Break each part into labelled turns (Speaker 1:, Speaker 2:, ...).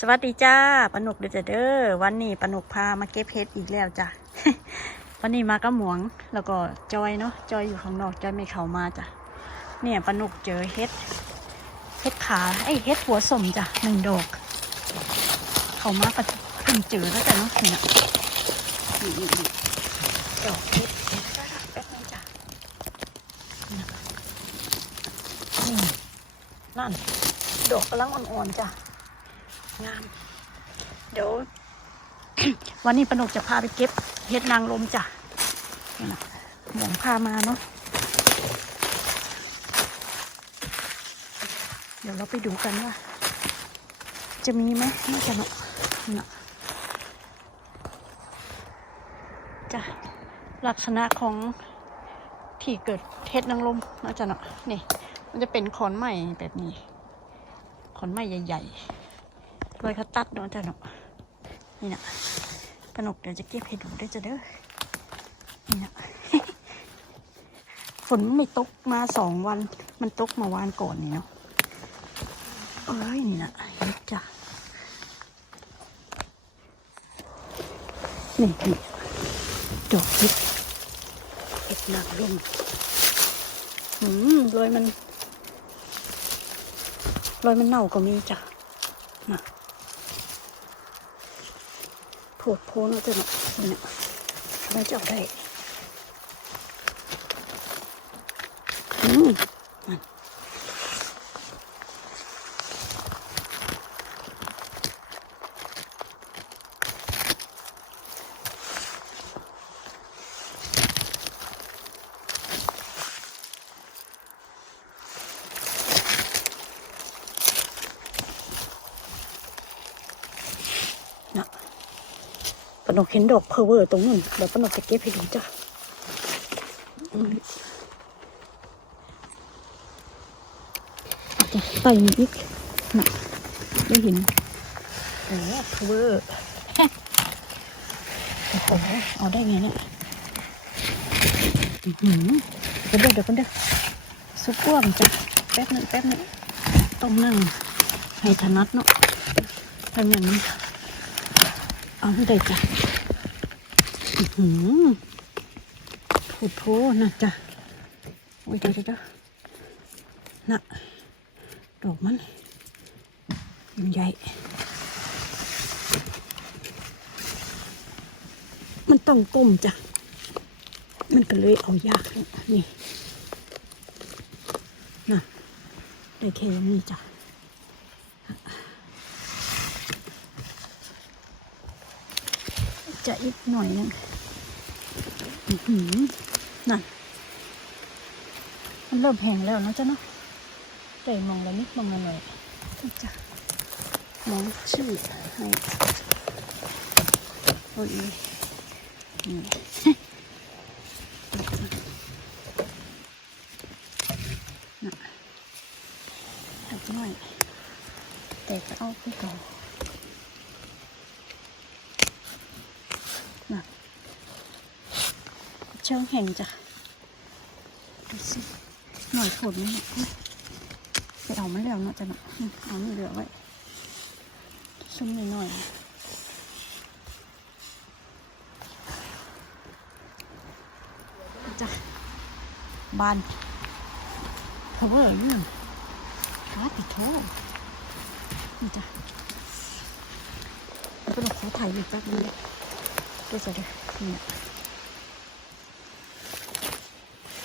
Speaker 1: สวัสดีจ้าปนุกเด้อจ้ะเด้อวันนี้ปนุกพามาเก็บเห็ดอีกแล้วจ้ะวันนี้มากับหมวงแล้วก็จอยเนาะจอยอยู่ข้างนอกจอยไม่เข้ามาจ้ะเนี่ยปนุกเจอเห็ดเห็ดขาไอเห็ดหัวสมจ้ะหนึ่งดอก เข้ามาปะเพิ่งเจอแล้วจ้ะเนาะเนี่ยดอกเห็ดเห็ดแป๊บนึงจ้ะนี่นั่นดอกกำลังอ่อนๆจ้ะ งาม เดี๋ยว วันนี้ปนกจะพาไปเก็บเห็ดนางลมจ้ะหมองพามาเนาะเดี๋ยวเราไปดูกันว่า จะมีไหมน่าจะเนาะหนะจ้ะลักษณะของที่เกิดเห็ดนางลมน่าจะเนาะนี่ มันจะเป็นขอนไม้แบบนี้ ขอนไม้ใหญ่ ๆ รอยเขาตัดเนาะจ้ะเนาะนี่นะปนกเดี๋ยวจะเก็บให้ดูได้จะเด้อนี่นะฝนไม่ตกมาสองวัน มันตกมาวานก่อนนี่เนาะเอ้ยนี่นะเห็ดจ้ะนี่นี่ดอกเห็ดเห็ดนางรมอืมรอยมันรอยมันเน่าก็มีจ้ะ ผดโพนเอาจะเนาะนี่นะเราจะเอาได้อืม นกเห็นดอกเพอเวอร์ตรงนู้นเดี๋ยวปนกจะเก็บให้ดูจ้ะอืมอาจจะไต่นิดอีกนะได้เห็นโอ้เพอเวอร์โอ้โหเอาได้ไงเนี่ยอื้อหือเดี๋ยวเดี๋ยวเดี๋ยวกันเด้อซุปอ้วมจ้ะแป๊บหนึงแป๊บหนึงต้องนั่งให้ถนัดเนาะทำอย่างนี้เอาให้ได้จ้ะ หือโูดโพนะจ้ะโอ้ยเดี๋ยวเดี๋ยวเดี๋ยวน่ะดอกมันมันใหญ่ มันต้องก้มจ้ะ มันก็เลยเอายาก นี่น่ะได้แค่นี้จ้ะจะอีกหน่อยนึง นั่นมันเริ่มแห้งแล้วนะจ๊ะเนาะได้มองแล้วนิดมองละหน่อยนี่จ้ะมองชื่อให้โอ้ยนี่น่ะอีกหน่อย แต่จะเอาไปก่อน น่ะ เชิงแห่งจ้ะดูสิหน่อยฝนนี่ไปเอามันแล้วเนาะจ้ะเนาะเอาเหลือไว้ซุ่มหน่อยๆจ้ะบานเพราะว่าอยู่นั่นว้าติดโทนี่จ้ะแล้วก็เราขอถ่ายอยู่แป๊บนึงเลยดูสิเด้อเนี่ย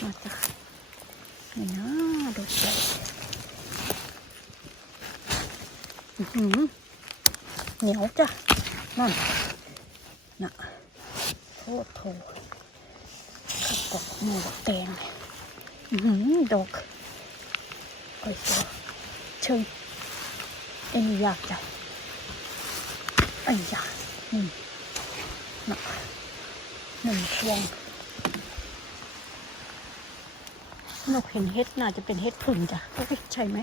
Speaker 1: มาจ้ะนี่นะดูสิอื้อหือเหนียวจ้ะนั่นน่ะโทษโถขับกอกมูดอแดงอื้อหือดอกโอ้ยตัวเชิงเอ็นยากจ้ะไอ้ยานี่น่ะหนึ่งพวง นกเห็นเฮ็ดน่าจะเป็นเฮ็ดผึ่งจ้ะใช่ไหม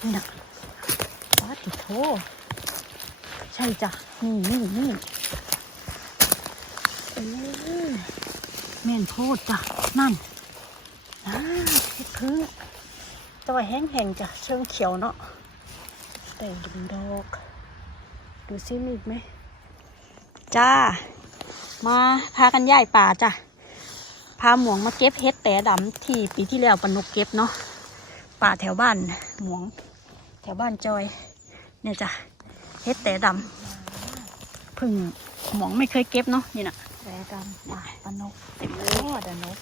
Speaker 1: หนี่นะว้าติโทใช่จ้ะนี่นี่นี่เออแม่นโพดจ้ะนั่นนะเฮ็ดพึ่งแต่ว่าแห้งๆจ้ะเชิงเขียวเนาะแต่ดึงดอกดูซิมีอีกไหมจ้า มาพากันย่ายป่าจ้ะาหมวงมาเก็บเฮ็ดแต่ดำที่ปีที่แล้วปนุกเก็บเนาะป่าแถวบ้านหมวง แถวบ้านจอย เนี่ยจ้ะเฮ็ดแต่ดำเพึ่งหมวงไม่เคยเก็บเนาะนี่น่ะ
Speaker 2: แร่ดำป่าปนก
Speaker 1: เต็มเล
Speaker 2: โอ้
Speaker 1: ย
Speaker 2: ดนก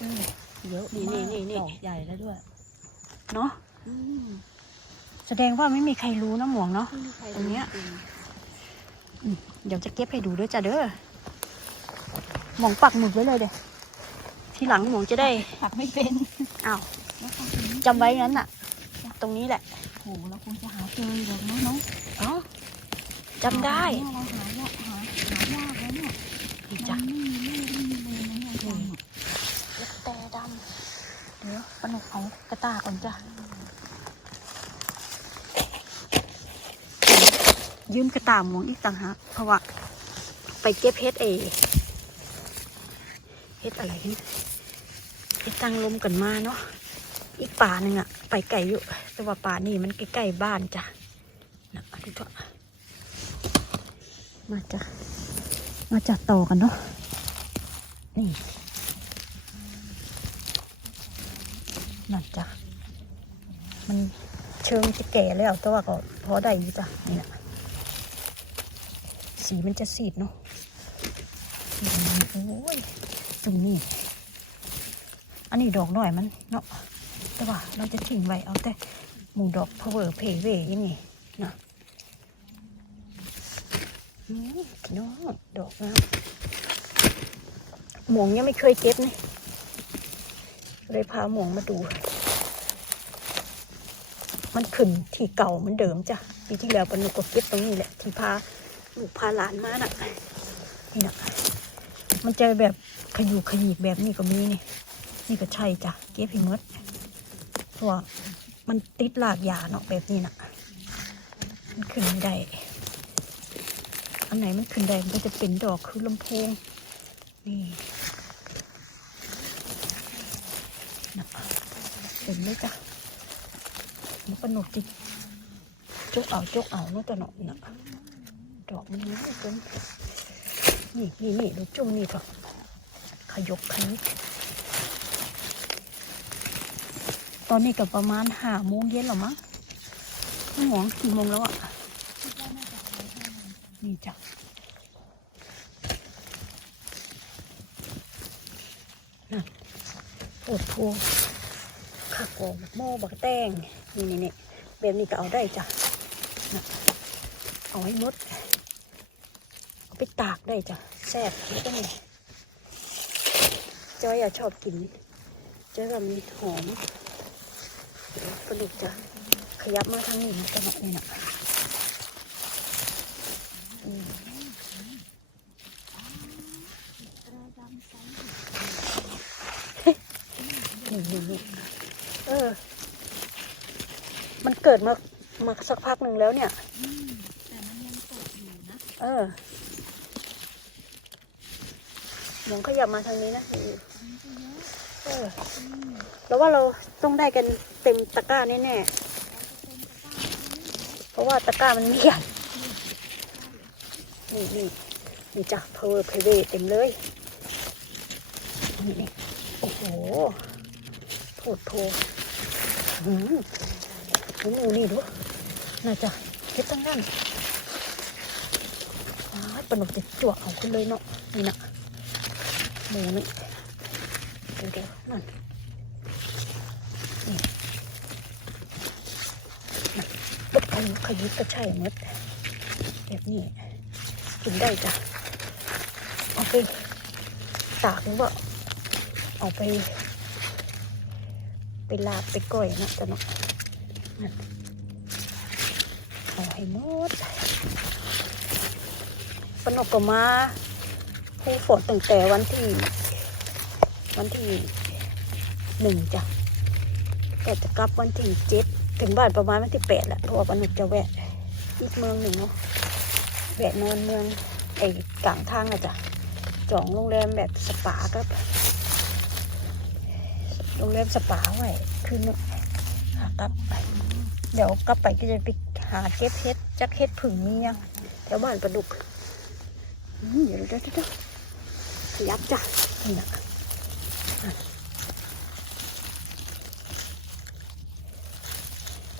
Speaker 2: อืมเยอะ
Speaker 1: นี่
Speaker 2: มาก
Speaker 1: นี่นี่
Speaker 2: ดอกใหญ่แล้วด้วย
Speaker 1: เนาะ
Speaker 2: อืม
Speaker 1: แสดงว่าไม่มีใครรู้นะหมวงเนาะ
Speaker 2: ไม่มีใคร
Speaker 1: ตรงเนี้ย
Speaker 2: จริง
Speaker 1: เดี๋ยวจะเก็บให้ดูด้วยจ้ะเด้อหมองปักหมุดไว้เลยเด้ ทีหลังหมองจะได้
Speaker 2: ปักไม่เป็น
Speaker 1: อ้าว
Speaker 2: แล้วปักอย่างนี้
Speaker 1: จำไว้งั้นน่ะ ตรงนี้แหละ
Speaker 2: โหเราคงจะหาเจอแบบน้องน้อง
Speaker 1: เอ้าจำได้
Speaker 2: เราหายากหาหายากแล้วเนี่ย
Speaker 1: นี่จ้ะ
Speaker 2: มันไม่มีไม่มีเลยนะเนี่ยจัง
Speaker 1: เล็บแต่ดำเดี๋ยวปนุกเอากระตายก่อนจ้ะยืมกระตายหมวงอีกต่างหากเพราะว่าไปเก็บเฮ็ดเอ เฮ็ดอะไรนี่เฮ็ดตั้งลมกันมาเนาะอีกป่าหนึ่งอะไปไกลอยู่ แต่ว่าป่านี่มันใกล้ๆบ้านจ้ะนะดูเถอะมาจ้ะมาจัดต่อกันเนาะนี่นั่นจ้ะมันเชิงจะแก่แล้วแต่ว่าก็พอได้อยู่จ้ะนี่นะสีมันจะสีดเนาะโอ้ย จุ่มนี่อันนี้ดอกหน่อยมันเนาะ แต่ว่าเราจะทิ้งไว้เอาแต่หมูดอกเพเวอร์เพเวย่างนี่นะอืมพี่น้องดอกนะหมวงยังไม่เคยเก็บนี่เลยพาหมวงมาดู มันขึ้นที่เก่าเหมือนเดิมจ้ะ ปีที่แล้วปนุกก็เก็บตรงนี้แหละ ที่พาลูกพาหลานมาน่ะ นี่นะ มันจะแบบขยูขยีกแบบนี้ก็มีนี่ นี่ก็ใช่จ้ะ เก็บให้มดเพราะว่ามันติดหลากยาเนาะแบบนี้นะมันขึ้นไม่ได้ อันไหนมันขึ้นได้มันก็จะเป็นดอกคือลำโพง นี่นะเป็นเลยจ้ะมันก็หนกจิจกเอาจกเอาเนาะแต่เนาะนะดอกมันนี่เป็น นี่นี่นี่ดูจุ่มนี่เถอะขยกขยิกตอนนี้ก็ประมาณห้าโมงเย็นแล้วมั้งหวงกี่โมงแล้วอะนี่จ้ะนั่นปวดพวงข้ากองหม้อบักแตงนี่นี่นี่แบบนี้ก็เอาได้จ้ะเอาให้หมด ไปตากได้จ้ะแซ่บแล้วก็นี่จอยอะชอบกินจอยแบบมีหอมกระดูกจะขยับมาทางนี้นะจังหวะนี้นะนี่นี่นี่เออ มันเกิดมา มาสักพักหนึ่งแล้วเนี่ย
Speaker 2: แต่มันยังตอยู่นะ
Speaker 1: เออ หมองขยับมาทางนี้นะเออแล้วว่าเราต้องได้กันเต็มตะกร้าแน่ๆเพราะว่าตะกร้ามันไม่ใหญ่นี่นี่นี่จ้ะเพอเพเวเต็มเลยนี่โอ้โหโผดโผหืมดูนี่ดูน่าจะเก็บตั้งนั่นอ้าปนกจะจั่วเอาขึ้นเลยเนาะนี่นะ หมูนี่เดี๋ยวเดี๋ยวนั่นตกขยุขยุก็ใช่หมดแบบนี้กินได้จ้ะเอาไปตากหรือว่าเอาไป ไปลาบไปก้อยนะจ๊ะเนาะนั่นเอาให้หมดปนกก็มา ผู้ฝนตั้งแต่วันที่ วันที่หนึ่งจ้ะแต่จะกลับวันที่เจ็ดถึงบ้านประมาณวันที่แปดแหละเพราะว่าปนุกจะแวะอีกเมืองหนึ่งเนาะแวะนอนเมืองไอ้กลางทางอะจ้ะจองโรงแรมแบบสปากับโรงแรมสปาไว้คืนนึงหากลับไปเดี๋ยวกลับไปก็จะไปหาเก็บเฮ็ดจักเฮ็ดผึ่งมียังแถวบ้านปลาดุกอืมเดี๋ยวเดี๋ยวเดี๋ยวเดี๋ยว ขยับจ้ะนี่นะ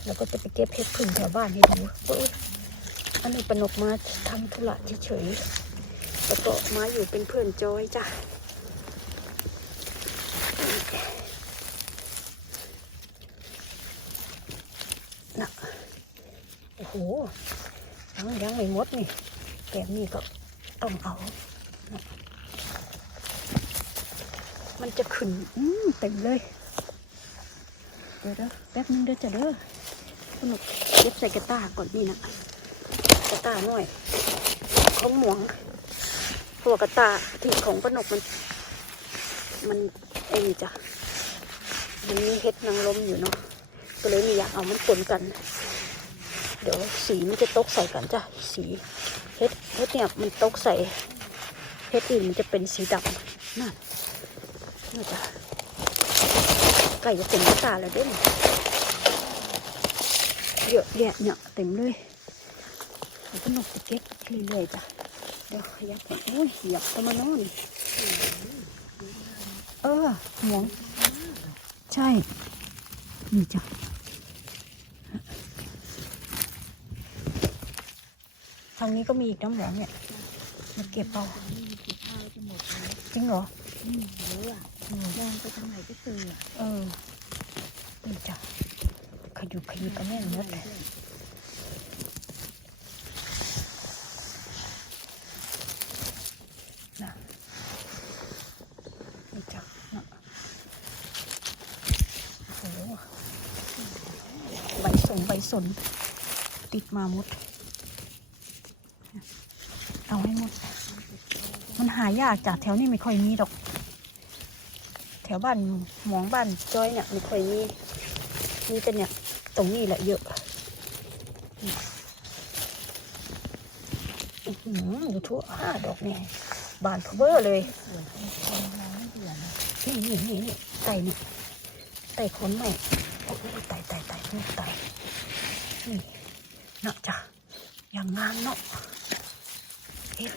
Speaker 1: แล้วก็จะไปเก็บเห็ดพึ่งแถวบ้านให้ดูอันนี้ปนกมาทำธุระเฉยๆแล้วก็มาอยู่เป็นเพื่อนจอยจ้ะนะโอ้โหยังยังไม่หมดนี่แกมนี่ก็ต้องเอานะ มันจะขึ้นอืมเต็มเลยเดี๋ยวเด้อแป๊บนึงเด้อจ้ะเด้อสนุกเย็บใส่กระตาก่อนนี่นะกระตาหน่อยของหมวงตัวกระตาที่ของปนกมัน มันไอ้นี่จ้ะมันมีเห็ดนางรมอยู่เนาะก็เลยไม่อยากเอามันปนกัน เดี๋ยวสีมันจะตกใส่กันจ้ะสีเห็ดเห็ดเนี่ยมันตกใส่เห็ดอื่นมันจะเป็นสีดำนั่น นี่จ้ะไก่จะเต็มตาแล้วเด้นเยอะแยะเนี่ยเต็มเลยแล้วก็นกตะเก็ตเรื่อยๆจ้ะเดี๋ยวขยับโอ้ยเหยียบเข้ามานอนเออหวงใช่นี่จ้ะทางนี้ก็มีอีกน้ำหวงเนี่ยมาเก็บเอา
Speaker 2: จ
Speaker 1: ริงเหรอ
Speaker 2: เยอะ มองไปทางไหนก็เจออะ
Speaker 1: เออนี่จ้ะขยุกขยิบกันแน่นหมดเลยนะนี่จ้ะนะโอ้โหใบสนใบสน ติดมาหมด เอาให้หมด มันหายากจากแถวนี้ไม่ค่อยมีดอกแถ วบ้านหมองบ้านจ้อยเนี่ยไม่ค่อยมีมีแต่เนี่ยตรงนี้แหละเยอะอื้อหือดูทั่วห้าดอกเนี่ยบานเพเบอร์เลย
Speaker 2: สวยคนมองไม่เบื่อนะ
Speaker 1: นี่นี่นี่นี่ไต่นี่ไต่ขนใหม่โอ้ยไต่ไต่ไต่นี่ไต่นี่เนาะจ้ะอย่างงามเนาะเอ๊ะ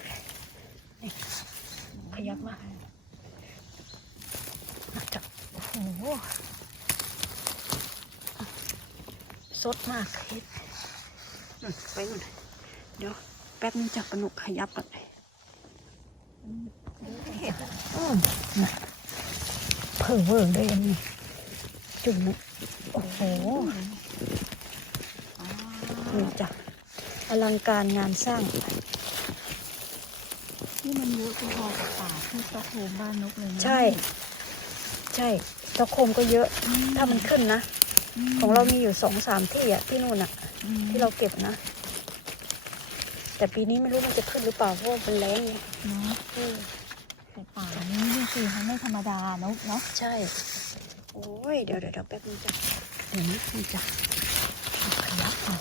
Speaker 1: นี่ขยับมาเนาะจ้ะโอ้โห สดมากเฮ็ดอืมไปหมดเดี๋ยวแป๊บนึงจับปลาหนุกขยับก่อน
Speaker 2: เห็ดอะ
Speaker 1: อืมนะเพิ่งเวิร์กเลยอันนี้จุ่มนะโอ้โห
Speaker 2: อ๋อ
Speaker 1: นี่จ้ะอลังการงานสร้าง
Speaker 2: ที่มันเยอะพอๆกับป่าที่ตะโคมบ้านนกเลยนะ
Speaker 1: ใช่ ใช่ ตะโคมก็เยอะ ถ้ามันขึ้นนะ ของเรามีอยู่สองสามที่อะที่นู่นอะ
Speaker 2: อืม
Speaker 1: ที่เราเก็บนะ แต่ปีนี้ไม่รู้มันจะขึ้นหรือเปล่าเพราะว่ามันแรงไง
Speaker 2: เนาะ
Speaker 1: อืม
Speaker 2: แต่ป่านี้นี่คือมันไม่ธรรมดาเนาะเนาะ
Speaker 1: ใช่ โอ้ยเดี๋ยวเดี๋ยวเดี๋ยวแป๊บนึงจ้ะเดี๋ยวนี้นี่จ้ะขยับเอา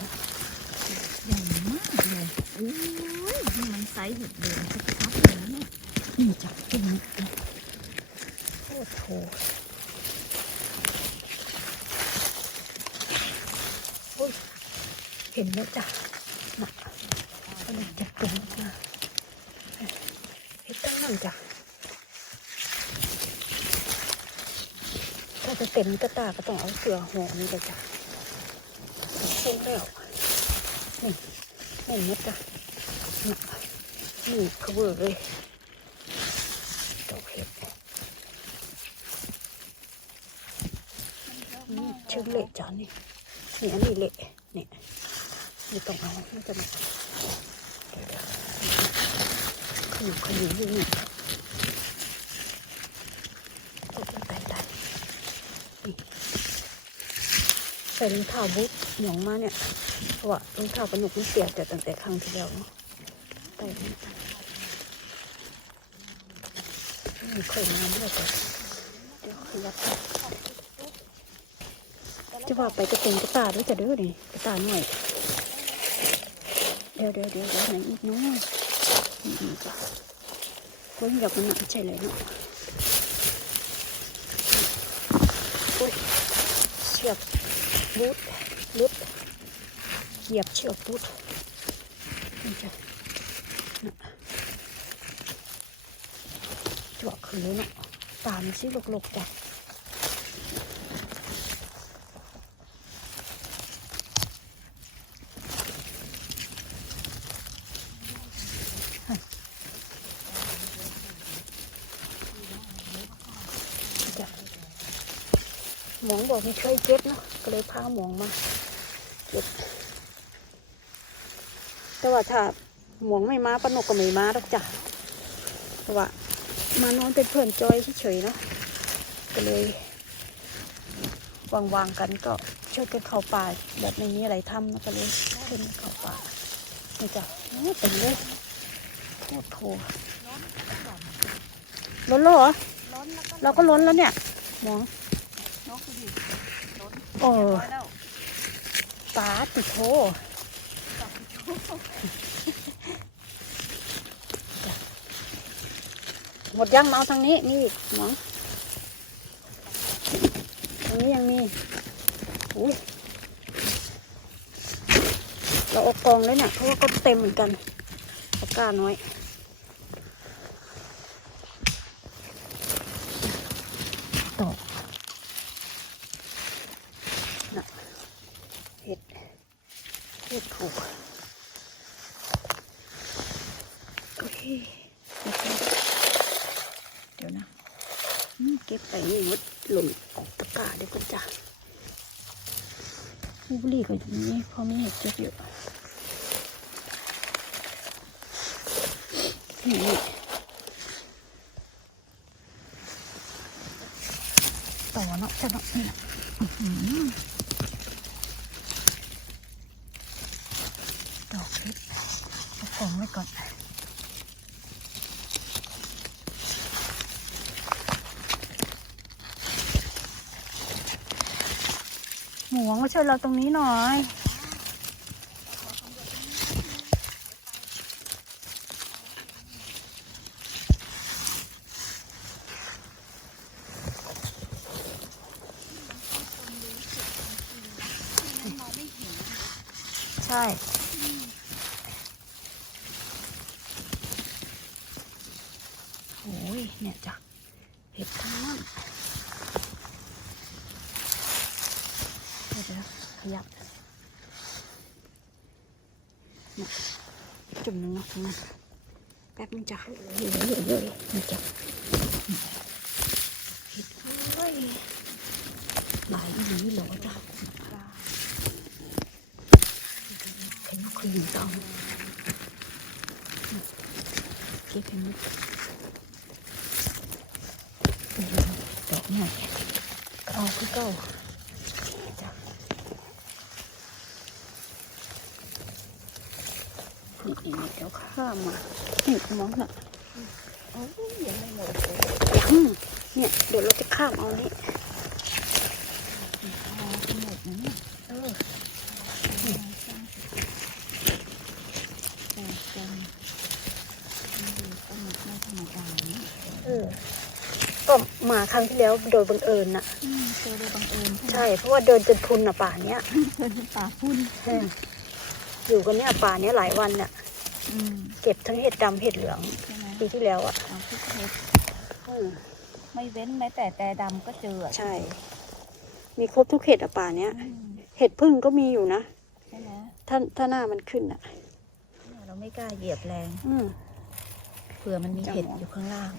Speaker 2: ใหญ่มากเลยโอ้ยนี่มันไซส์เห็ดเหลืองชัดๆเลยนะเนี่ย
Speaker 1: นี่จ้ะจุ่มนะโอ้โหโอ้ย็นแล้วจ้ะนะก็เลยจะตุ่มมาเห็ดตั้งนั่นจ้ะถ้าจะเต็มกระตาก็ต้องเอาเสือห่อนี่เลยจ้ะส่งแล้วนี่เห็นไหมจ้ะนะนี่เพเวอร์เลยดอกเห็ดอืมชื่อเละจานนี่นี่อันนี้เละนี่ นี่ต้องเอาไม่จะมาเดี๋ยวเดี๋ยวขยุขยุกอยู่นี่โอ้ยตายตายนี่ใส่รองเท้าบูทหยองมาเนี่ยเพราะว่ารองเท้าปนุกมันเปียแต่ตั้งแต่ครั้งที่แล้วเนาะไปนี่ไม่ค่อยมาไม่ได้แต่เดี๋ยวขยับจะว่าไปกระเต็งกระตาด้วยจะเด้อนี่กระตาหน่อย เดี๋ยวเดี๋ยวเดี๋ยวเดี๋ยวไหนอีกเน้อยนี่อีกอะก็อยากมันหนักใช่เลยเนาะโอ้ยเชือกบูทลุดเหยียบเชือกบูทนี่จ้ะจวกคือเนาะตามสิหลกๆจ้ะจ้ะหมอง บอกไม่เคยเก็บเนาะก็เลยพาหมองมาเก็บแต่ว่าถ้าหมวงไม่มาปนกก็ไม่มาหรอกจ้ะเพราะว่ามานอนเป็นเพื่อนจอยเฉยๆเนาะก็เลยวางๆกันก็ช่วยกันเข้าป่าแบบไม่มีอะไรทำนะก็เลยเดินเข้าป่านี่จ้ะโอ้เต็มเลยโคตรโถล้อนแล้วเหรอ
Speaker 2: ร้อน
Speaker 1: เราก็ล้อนแล้วเนี่ย หมวง
Speaker 2: อน
Speaker 1: โอ้
Speaker 2: ร้อ
Speaker 1: ปลาติดโถหมดยังเอาทางนี้นี่หมองทางนี้ยังมีอุ้ยเราออกกองเลยเนี่ยเพราะว่าก็เต็มเหมือนกันตะกร้าน้อยตกน่ะเห็ดเห็ดถูกโอเคโอเคเดี๋ยวนะอืมเก็บไปนี่มดหล่นออกตะกร้าเดี๋ยวก็จ้ะบุหรี่ก็อยู่ นี่พอไม่เห็ดเก็บอยู่นี่ต่อเนาะจะเนาะนี่ดอกเพชรเอาของไว้ก่อน วงมาช่วยเราตรงนี้หน่อย ใช่ โอ้ย เนี่ยจ้ะเห็ดทั้งนั้นเดี๋ยวขยับจุ่มนึงนาะตรงนั้นแป๊บนึงจ้ะเยอะเยอะเยอะนี่จ้ะเห็ดเฮ้ยหลายอีหลีหรอจ้ะเห็นคุยอยู่ต่อเก็บให้หมดนี่ดอกใหญ่ก็เอาคือเก่าจ้ะ นี่นี่นี่เดี๋ยว ข้ามมานี่มองน่ะ
Speaker 2: โอ้ยยังไม่หมดเลย
Speaker 1: ยังเนี่ยเดี๋ยวเราจะข้ามเอานี่
Speaker 2: อ๋อจะหมดนะเนี่ย
Speaker 1: เออ
Speaker 2: แต่กันมันดูสนุกไม่ธรรมดาเนี่ย
Speaker 1: เออก็มาครั้งที่แล้วโดยบังเอิญน่ะ
Speaker 2: อืมเจอโดยบังเอิญใช่ไหม
Speaker 1: ใช่ เพราะว่าเดินจนพุนน่ะป่าเนี้ย
Speaker 2: เดินป่าพุ่น
Speaker 1: เอออยู่กันเนี่ยป่าเนี้ยหลายวันน่ะ
Speaker 2: อืม
Speaker 1: เก็บทั้งเห็ดดำเห็ดเหลือง
Speaker 2: ใช่ไหม
Speaker 1: ปีที่แล้วอะ
Speaker 2: เอาทุกเม็ด
Speaker 1: อืม
Speaker 2: ไม่เว้นแม้แต่แต่ดำก็เจออะ
Speaker 1: ใช่ มีครบทุกเห็ดอะป่าเนี้ย
Speaker 2: อืม
Speaker 1: เห็ดพึ่งก็มีอยู่นะ
Speaker 2: ใช่ไหม
Speaker 1: ถ้าถ้าหน้ามันขึ้นอะ
Speaker 2: เราไม่กล้าเหยียบแรง
Speaker 1: อืม
Speaker 2: เผื่อมันมีเห็ดอยู่ข้างล่าง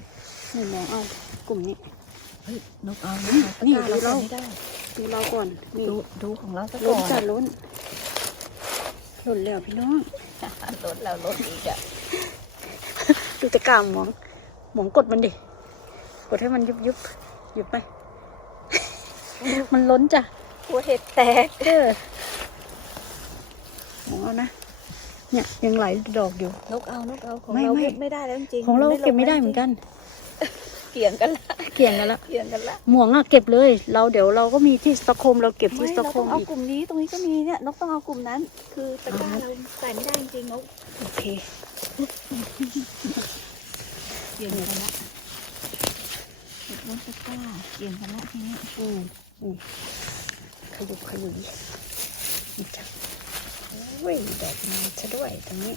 Speaker 1: นี่มองเอากลุ่มนี้
Speaker 2: เฮ้ยนกเอาน
Speaker 1: อื
Speaker 2: ก
Speaker 1: ม
Speaker 2: เอาตะ
Speaker 1: นี่
Speaker 2: กร้าเรา
Speaker 1: ดูเรา
Speaker 2: ใส่ไม่ได้
Speaker 1: ดูเราก่อนนี่
Speaker 2: ดูดูของเราซะ
Speaker 1: ล้
Speaker 2: ก่
Speaker 1: น
Speaker 2: อน
Speaker 1: จัดล้นหล่นแล้วพี่น้อง
Speaker 2: ลดแล้วลดอีกอะ
Speaker 1: ดูตะกร้าหมองหมองกดมันดิ กดให้มันยุบยุบยุบไป มันล้นจ้ะ
Speaker 2: หัวเห็ดแตก
Speaker 1: เออหมองเอานะ เนี่ยยังไหลดอกอยู่
Speaker 2: นกเอานกเอาของ
Speaker 1: ไม่
Speaker 2: เรา
Speaker 1: ไม่
Speaker 2: เก็บไม่ได้แล้วจริงๆ
Speaker 1: ของเรา
Speaker 2: ล
Speaker 1: เก็บไม่ได้เหมือนกัน
Speaker 2: เกี่ยงกันละ
Speaker 1: เกี่ยงกันละ
Speaker 2: เกี่ยงกันละ
Speaker 1: หมวงอะเก็บเลย เราเดี๋ยวเราก็มีที่สต็อกโฮล์มเราเก็บที่
Speaker 2: ไม่
Speaker 1: สต็อก
Speaker 2: เรา
Speaker 1: โฮ
Speaker 2: ต้อ
Speaker 1: ล์
Speaker 2: ง
Speaker 1: ม
Speaker 2: เอา
Speaker 1: อีก
Speaker 2: กลุ่มนี้ตรงนี้ก็มีเนี่ยนกต้องเอากลุ่มนั้น คือตะกร้า
Speaker 1: เอา
Speaker 2: เราใส่ไม่ได้จริงๆนก
Speaker 1: โอเค
Speaker 2: เกี่ยงกันละเห็ดล้นตะกร้าเกี่ยงกันละทีนี้
Speaker 1: อืมอืมขยุบขยุยนี่จ้ะโอ้ยดอกมาซะด้วยตรงนี้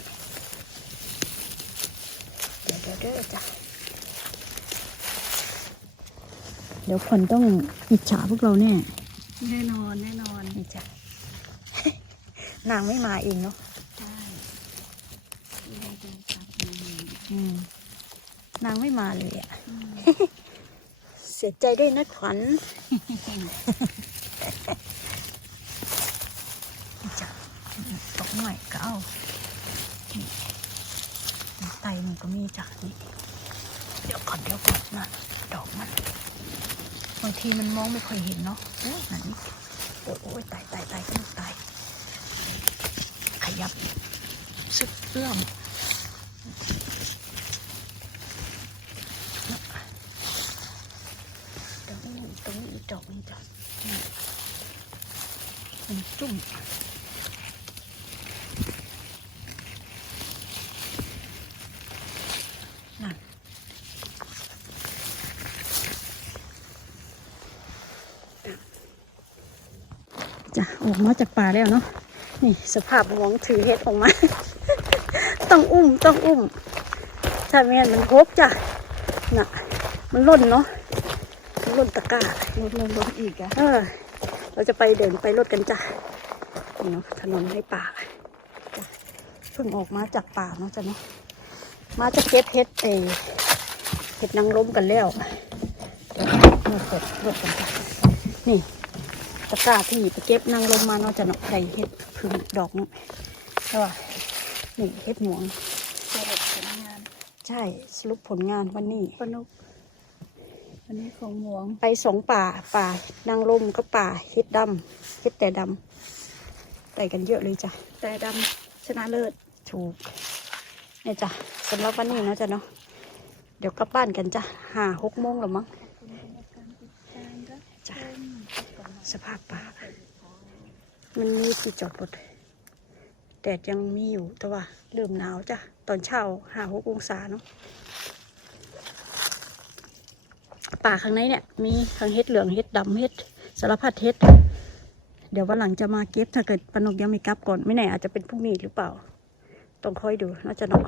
Speaker 1: เดี๋ยวเด้อจ้ะเดี๋ยวคนต้องอิจฉาพวกเราแน่
Speaker 2: แน่นอนแน่นอน
Speaker 1: นี่จ้ะนางไม่มาเองเนาะ
Speaker 2: ใช่ไม่ได้ดูครับอืม
Speaker 1: อืม นางไม่มาเลยอะ
Speaker 2: อืม
Speaker 1: เสียใจด้วยนะขวัญนี่จ้ะตกหน่อยก็เอานี่ไตมันก็มีจ้ะนี่เดี๋ยวก่อนเดี๋ยวก่อนนะดอกมันบางทีมันมองไม่ค่อยเห็นเนาะโอ้ยนั่นนี่โอ้ยโอ้ยตายตายตายก็ตายขยับสุดเอื้อมตรงนี้ตรงนี้อีกดอกหนึงจ้ะนี่มัน จุ่มนั่นจ้ะออกมาจากป่าแล้วเนาะนี่สภาพหวงถือเห็ดออกมา ต้องอุ้มต้องอุ้ม ถ้าไม่งั้นมันพกจ้ะน่ะ มันล่นเนาะมันล่นตะกร้า
Speaker 2: ลดลงลดอีกอะ
Speaker 1: เออ เราจะไปเดินไปรถกันจ้ะนี่ เนาะถนนในป่าจ้ะเพิ่งออกมาจากป่าเนาะจ้ะเนาะมาจะเก็บเห็ดเออเห็ดนางรมกันแล้วเดี๋ยวมาเปิดรถกันจ้ะนี่ตะกร้าที่ไปเก็บนางลมมาเนาะจะเนาะใส่เห็ดพึ่งดอกเนาะใช่ป่ะนี่เห็ดหมวง
Speaker 2: สรุปผลงาน
Speaker 1: ใช่สรุปผลงานวันนี้
Speaker 2: ปนุกอันนี้ของหวง
Speaker 1: ไปสองป่าป่านางลมก็ป่าเห็ดดำเห็ดแต่ดำ ไปกันเยอะเลยจ้ะ
Speaker 2: แต่ดำชนะเลิศ
Speaker 1: ถูกเนี่ยจ้ะสำหรับวันนี้เนาะจ้ะเนาะเดี๋ยวกลับบ้านกันจ้ะห้าหกโมงแล้วมั้งจ้ะสภาพป่ามันมีที่จอดรถแดดยังมีอยู่แต่ว่าเริ่มหนาวจ้ะตอนเช้าห้าหกองศาเนาะป่าข้างในเนี่ยมีทั้งเห็ดเหลืองเห็ดดำเห็ดสารพัดเห็ด เดี๋ยววันหลังจะมาเก็บถ้าเกิดปนกยังไม่กลับก่อน ไม่แน่อาจจะเป็นพรุ่งนี้หรือเปล่า ต้องคอยดูน่าจะเนาะ